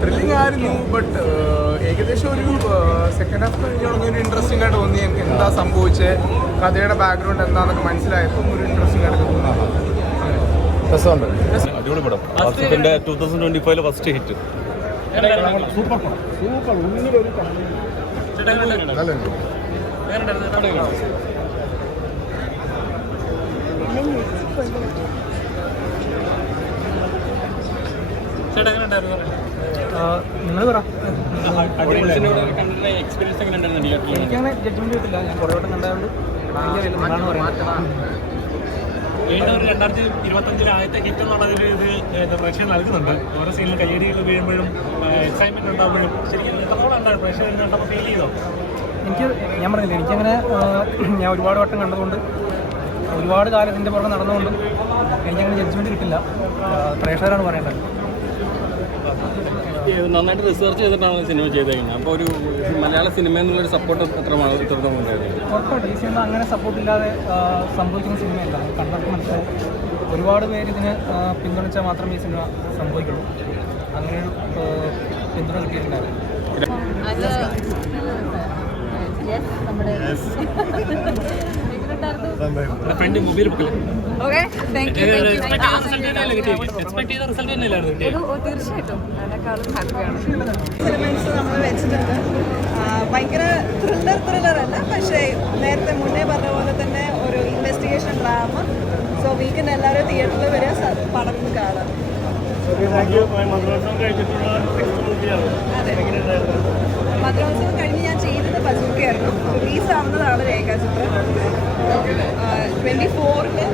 Thrilling ആയിരുന്നു. But ഏകദേശം ഒരു സെക്കൻഡ് ഹാഫ് കഴിഞ്ഞ ഒരു ഇൻട്രസ്റ്റിംഗ് ആയിട്ട് തോന്നി. എനിക്ക് എന്താ സംഭവിച്ചത്, കഥയുടെ ബാക്ക്ഗ്രൗണ്ട് എന്താണെന്നൊക്കെ മനസ്സിലായപ്പോൾ ഒരു ഇൻട്രസ്റ്റിംഗ് ആയിട്ട് തോന്നി. അടിപൊളി പടം. 2025 ഫസ്റ്റ് ഹിറ്റ്. സൂപ്പർ പടം, സൂപ്പർ. ഉള്ളിലൊരു നിങ്ങൾ പറ. എനിക്കങ്ങനെ ജഡ്ജ്മെന്റ് കിട്ടില്ല. ഞാൻ കുറേ വട്ടം കണ്ടായതുകൊണ്ട് വീണ്ടും 2025 ആദ്യത്തെ ഹിറ്റ് എന്നുള്ളതിൽ ഇത് പ്രേക്ഷകർ നൽകുന്നുണ്ട്. ഓരോ സീനിൽ കയ്യടികൾ വീഴുമ്പോഴും എക്സൈറ്റ്മെന്റ് ഉണ്ടാകുമ്പോഴും ശരിക്കും എത്രത്തോളം ഉണ്ടായിരുന്നു പ്രേക്ഷകർ കണ്ടപ്പോൾ ഫീൽ ചെയ്തോ? ഞാൻ പറഞ്ഞില്ല, എനിക്കങ്ങനെ ഞാൻ ഒരുപാട് വട്ടം കണ്ടതുകൊണ്ട് ഒരുപാട് കാലം ഇതിൻ്റെ പുറകെ നടന്നുകൊണ്ടും എനിക്കങ്ങനെ ജഡ്ജ്മെന്റ് കിട്ടില്ല. പ്രേക്ഷകരാണ് പറയേണ്ടത്. നന്നായിട്ട് റിസർച്ച് ചെയ്തിട്ടാണ് സിനിമ ചെയ്തേക്കുന്നത്. അപ്പോൾ ഒരു മലയാള സിനിമ എന്നുള്ളൊരു സപ്പോർട്ട് എത്രത്തോളം ഉണ്ടായിരുന്നു? ഉറപ്പായിട്ടും ഈ സിനിമ അങ്ങനെ സപ്പോർട്ടില്ലാതെ സംഭവിക്കുന്ന സിനിമയല്ല. കണ്ടപ്പോൾ മനസ്സിലായി ഒരുപാട് പേര് ഇതിന് പിന്തുണച്ചാൽ മാത്രമേ ഈ സിനിമ സംഭവിക്കുള്ളൂ. അങ്ങനെയൊരു പിന്തുണ കിട്ടിയിട്ടുണ്ടായിരുന്നു. തീർച്ചയായിട്ടും അതിനേക്കാളും ഹാപ്പിയാണ്. എലമെന്റ്സ് നമ്മൾ വെച്ചിട്ടുണ്ട്. ഭയങ്കര ത്രില്ലർ അല്ല, പക്ഷേ നേരത്തെ മുന്നേ പറഞ്ഞ പോലെ തന്നെ ഒരു ഇൻവെസ്റ്റിഗേഷൻ ഡ്രാമ. സോ വീക്കെൻഡ് എല്ലാവരും തിയേറ്ററിൽ വരിക, പടം കാണാം. അതെ, മദ്രോത്സവം കഴിഞ്ഞ് ഞാൻ ചെയ്തത് ബസൂക്കയായിരുന്നു. റിലീസാവുന്നതാണ് രേഖാചിത്രം. 24-ന്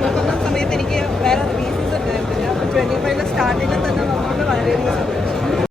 നോക്കുന്ന സമയത്ത് എനിക്ക് വേറെ റിലീസസ് ഉണ്ടായിരുന്നില്ല. അപ്പോൾ 25 സ്റ്റാർട്ടിങ്ങിൽ തന്നെ വന്നുകൊണ്ട് വളരെയധികം